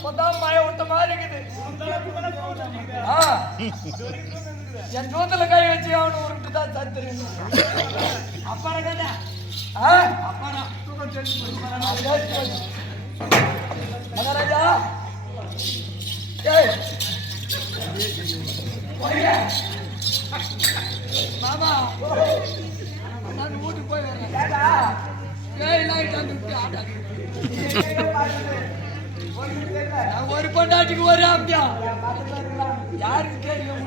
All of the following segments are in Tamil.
இப்பதான் மழை விட்ட என் ஜூத்துல கை வச்சு அவனு உருட்டு தான் சத்து அப்பா கதை. அப்பா மகாராஜா. மாமா. நான் வீட்டுக்கு போய் வர ஏய் நான் ஆட்டா ஒரு பொண்டாட்டிக்கு ஒரு ஆம்பியா யாருக்கு தெரியும்?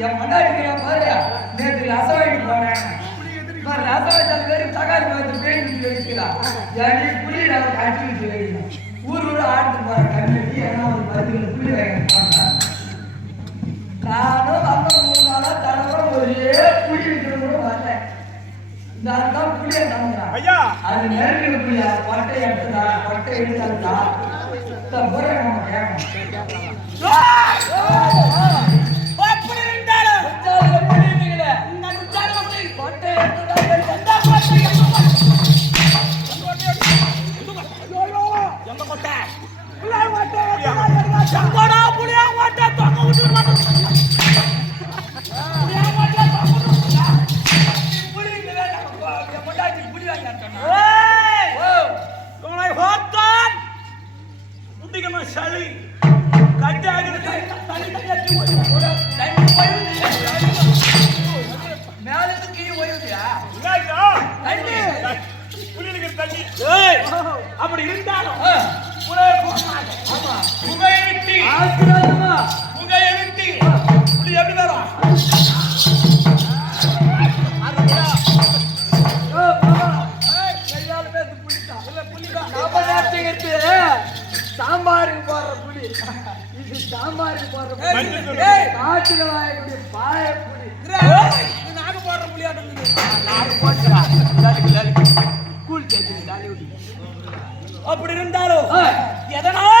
என் மண்டாட்டியா பாரு நேற்று ரசம் வாங்கிட்டு போனேன் நான் வச்சாலும் வெறும் தக்காளி பார்த்து பேண்ட் வைக்கலாம் ஏடி புளி நம்ம கட்டி வச்சு வைக்கணும் ஊர் ஊர் ஆட்டு போற கண்ணி ஏன்னா ஒரு பத்து கிலோ புளி வாங்கி போனேன் நானும் அந்த மூணு நாளா தடவை ஒரே புளி வைக்கிற கூட ஆள் தான் புளியை தந்துறான் ஐயா. அது நெருங்கின புளியா கொட்டை எடுத்துதா? கொட்டை எடுத்தாதா? போற நம்ம கேட்கணும். செங்கோடா புலியா கோட்டை தொங்க விட்டு புலியா கோட்டை தொங்க விட்டு புளி நம்ம என் பொண்டாட்டி புளி வாங்கி உங்களை ஹோத்தான். உண்டிகம சளி. கட்டாகிறது தனி போயிடுது. மேல கீழே. தண்ணி. தண்ணி. ஏய் அப்படி இருந்தாலும் சாம்பாருக்கு போடுற புளி. இது சாம்பாருக்கு போடுற புளி. காட்டுல வாயக்கூடிய பாய புளி நாங்க போடுற புலியாட்டம் அப்படி இருந்தாலும் எதனால்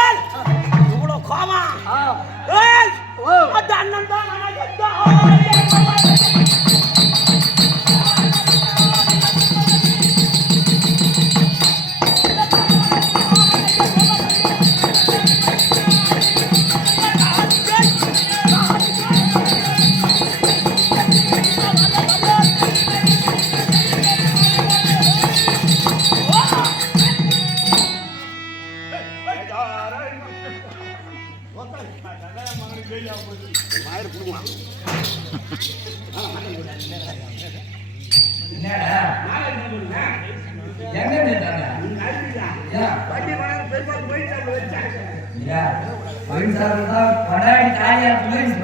என்னடா நாளை என்ன? பண்ணுவேன்? எங்க நின்றாங்க வண்டி பெருமாள் படாடி தாயா ரெண்டு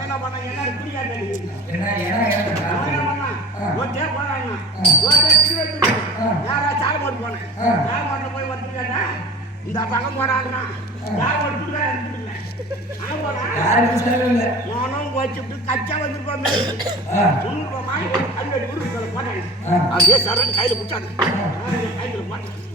என்ன பண்ண என்ன அவன். நேரா சாலமோட்டு போனேன். ஆ. சாலமோட்டுல போய் வந்துருக்காங்க. இந்த பக்கம் போறாங்கன்னா சாலமோட்டு கொடுத்தா எடுத்துக்கல. அங்க போனா, நானும் வச்சுட்டு கச்சா. ஆ முந்நூறு ரூபாய் போட்டாங்க. ஆ. அப்படியே சரட்டு கையில பிடிச்சாங்க. கையில போட்டேன்.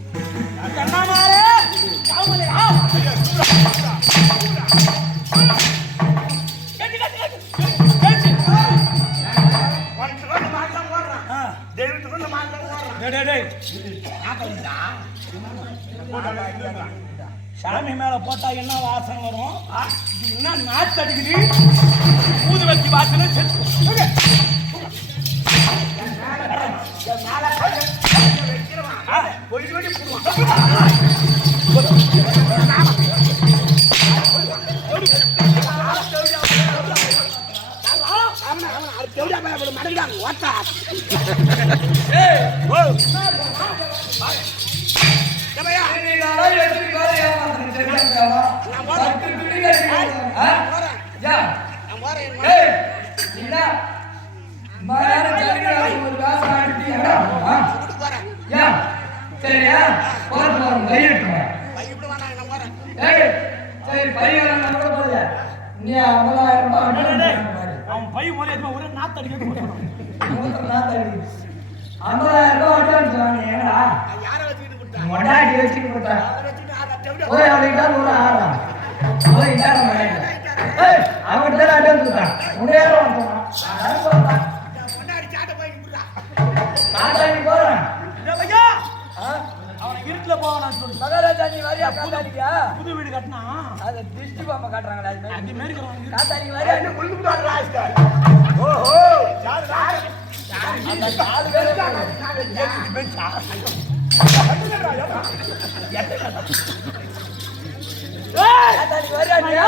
சாமி மேல போட்டா என்ன வாசனை வரும் இது என்ன நாத்து அடிக்குது ஊது வச்சு வாசனை செத்து ஓகே. போடுவான். ஓட்டா சரியா? போறது போறோம், போறேன் ஏய், சரி, பையன் நம்ம கூட போகுது. நீ ஐம்பதாயிரம் ரூபாய். அவன் பை மூலையத்துல ஒரே நாத்து. ஐம்பதாயிரம் ரூபாய் அட்வான்ஸ் எங்கடா? நான் யாரை வச்சுக்கிட்டு வச்சுட்டு ஒரு ஆறா. போய் இந்தாண்ட வாங்கிட்டு. ஏய், அவன்கிட்ட தான் அட்வான்ஸ் கொடுத்தான். வாங்க சொன்னான். நான் போறேன். முன்னாடி சாட்டை போய் கொடுறா நாட்டாண்டி போறேன். ஏய் ஐயா ஆ? அவனை இருட்டுல போவானான்னு சொல்லு மகாராஜா நீ வரியா காத்தாடிக்கா புது வீடு கட்டினா அது திருஷ்டி பாம்பை காட்டுறாங்களா அது மாதிரி. அது மாரி காத்தாடிக்கு வரியா என்ன போடுறா ராஸ்கல் ஓஹோ யார் யார் அந்த நாலு பேர். ஏய் காத்தாடிக்கு ராஜா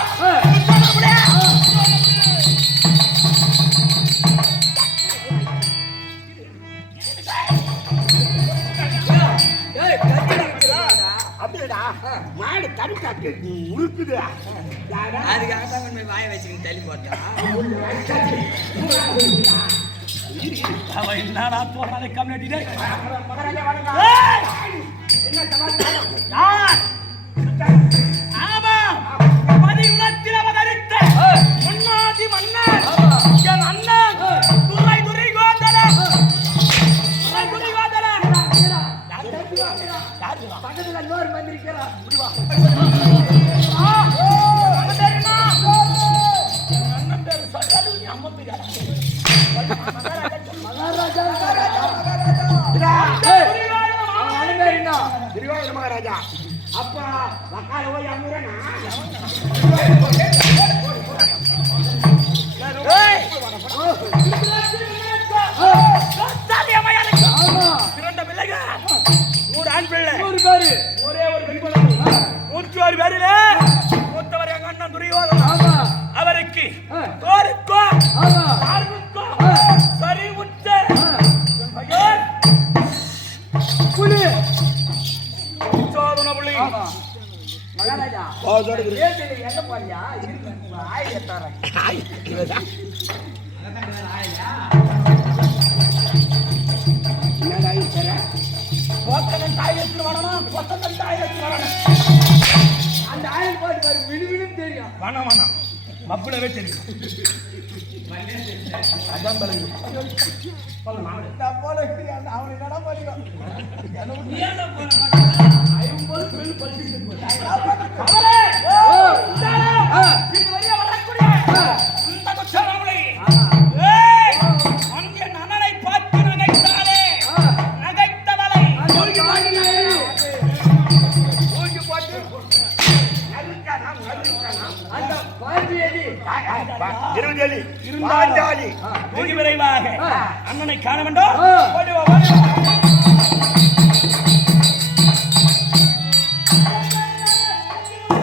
மாடு தண்ணி காட்டு உழுக்குது அதுக்காக தான் போய் வாயை வச்சுக்கிட்டு தள்ளி போட்டா அவன் என்னடா போறானே கம்யூனிட்டி என்ன அப்பா வக்கால போய் அமுறனா? பிறந்த பிள்ளைங்க நூறு ஆண் பிள்ளை. நூறு பேரு. ஒரே ஒரு பெண் குழந்தை நூற்றி ஒரு பேரில. மூத்தவர் எங்க அண்ணன் துரியோதனன் போறியா இருக்கு உங்க ஆயில தரேன் ஆய், இவதான். என்னடா இது தர? கொத்தனன் தாய் எடுத்துட்டு வரணும், கொத்தனன் தாய் எடுத்துட்டு வரணும். அந்த ஆயில் போட்டு பாரு விழு விழுன்னு தெரியும் வேணாம், வேணாம். மப்புளவே தெரியும். அதான். நான் போல அவனை என்னடா மாட்டே? ஐம்பது பெண் பள்ளிக்கு இருபது அடி.